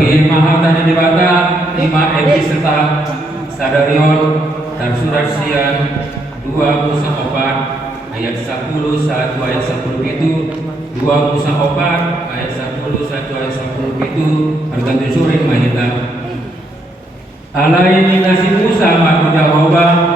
Bagi mahal dan dibata 5 MB serta Sadarion dan surat sian 2 musa opat ayat 10 1 ayat 10 itu 2 musa opat ayat 10 1 ayat 10 itu berganti surin mahita alai nasi Musa maka jawaban